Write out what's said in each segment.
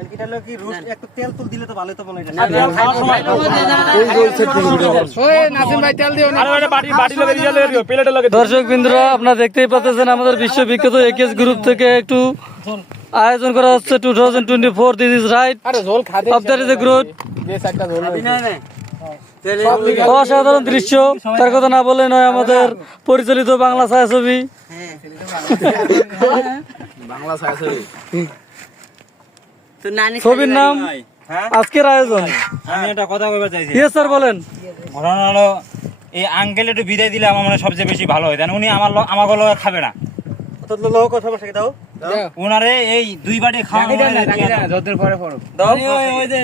এটা হলো কি রোস্ট একটু তেল তুল দিলে তো ভালোই তো মনে হয়। ওই নাসিম ভাই তেল দিও না। আরে ওটা বাটি বাটি লগে দিয়ে দিও প্লেটে লগে। দর্শক বিন্দুরা আপনারা দেখতেই পাচ্ছেন আমাদের বিশ্ববিখ্যাত একেএস গ্রুপ থেকে একটু আয়োজন করা হচ্ছে 2024 দিস ইজ রাইট আরে ঝোল খাদে অফ দ্য ইজ গ্রুপ। যে চারটা ঝোল অসাধারণ দৃশ্য, তার কথা না বলে নয় আমাদের পরিচালিত বাংলা ছায়াছবি। বাংলা ছায়াছবি তো নানি ছবির নাম আজকের আয়োজন। আমি একটা কথা বলতে চাইছি। ইয়েস স্যার বলেন। ঘটনা হলো এই আঙ্কেল একটু বিদায় দিলে আমার মানে সবচেয়ে বেশি ভালো হয়, উনি আমার লগে খাবে না। লোক কথা বসে দাও ওনারে এই দুই বাটি খাওয়া যতদিন পরে পড়ো দাও। ওই যে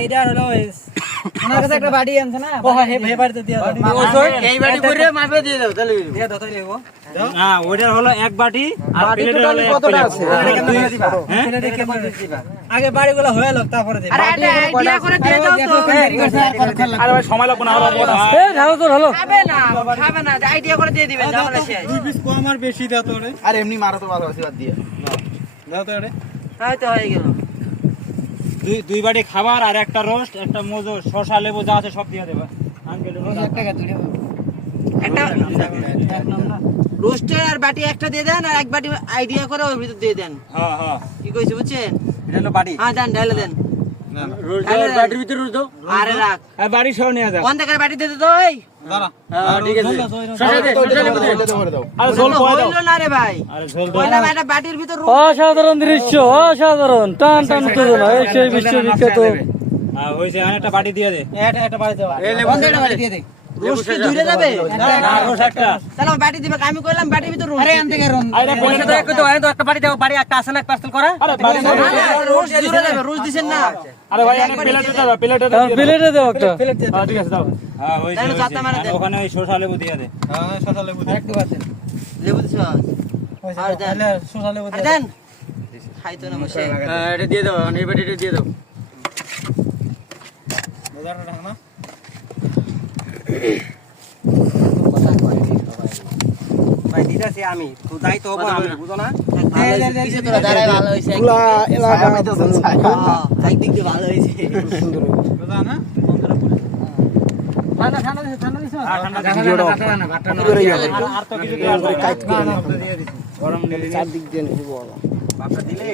এইটা হলো আমার কাছে একটা বাটি আনছে না হে বাড়িতে দিয়ে দাও এই বাটি করে মাপে দিয়ে দাও তাহলে দিয়ে দাও তাহলে ও না ওইটার হলো এক বাটি আর প্লেটের হলো এক কতটা প্লেট। আছে? ছেলেদের কেমন দিবা আগে বাড়িগুলো হয়ে লোক তারপরে দিবা আরে আইডিয়া করে দিয়ে দাও তো আরে ভাই সময় লাগবে না হলো এই ঢালো তো ঢালো। খাবে না আইডিয়া করে দিয়ে দিবেন তাহলে শেষ দুই পিস কম আর বেশি দাও তো রে। আর এমনি মারো তো ভালো আছে বাদ দিয়ে দাও তো রে। হয়তো হয়ে গেল দুই বাটি খাবার আর একটা রোস্ট, একটা মজো, শসা লেবু যা আছে সব দিয়ে দেবা আঙ্কেল। একটা রোস্টার আর বাটি একটা দিয়ে দেন আর এক বাটি আইডিয়া করে ওর ভিতর দিয়ে দেন হ্যাঁ হ্যাঁ কি কইছে বুঝছেন এটা হলো বাটি। হ্যাঁ দেন ঢালে দেন বাটির ভিতরে রোজ দাও। আরে রাখ আর বাড়ি সহ নিয়ে যাও। কোন থেকে বাটি দিতে তো ওই দাঁড়া। ঠিক আছে আরে ঝোল পয় দাও। হইলো না রে ভাই আরে ঝোল দাও। কইলাম একটা বাটির ভিতর অসাধারণ দৃশ্য, অসাধারণ টান টান উত্তেজনা। এই সেই বিশ্ববিখ্যাত হইছে একটা বাটি দিয়ে দে। একটা বাটি দাও কোন থেকে বাটি দিয়ে দে রোস্ট কি দুইটা যাবে না রোজ একটা। তাহলে বাটি দিবে আমি কইলাম বাটির ভিতর রোস্ট আরে আনতে গেরন আরে প্লেটে তো একটা বাটি দাও বাড়ি একটা আছে না পার্সেল করা আরে বাটি রোস্ট জুড়ে যাবে রোস্ট দিছেন না আরে ভাই আমি প্লেটে দাও প্লেটে দাও। প্লেটে দেও একটা। হ্যাঁ ঠিক আছে দাও। হ্যাঁ হইছে তাহলে চারটা মারা দে। ওখানে ওই শসা লেবু দিয়ে দে। হ্যাঁ শসা লেবু দে। একটু বাদ দেন লেবু দিছ আর দেন শসা লেবু দেন খাইতো না বসে এটা দিয়ে দাও, এই বাটিটা দিয়ে দাও। বাজারটা ঢাক না। ভাই দিদাছি আমি তো যাই তো হবো আমি বুঝো না। পিছে তোরা দাঁড়ায় ভালো হইছে পুরা এলাকা একদিক দিয়ে ভালো হইছে বুঝা না। ঠান্ডা ঠান্ডা দিছে ঠান্ডা আর তো কিছু দিয়ে দিছি। গরম নিলি চারদিক দিয়ে নিবো ভাতটা দিলে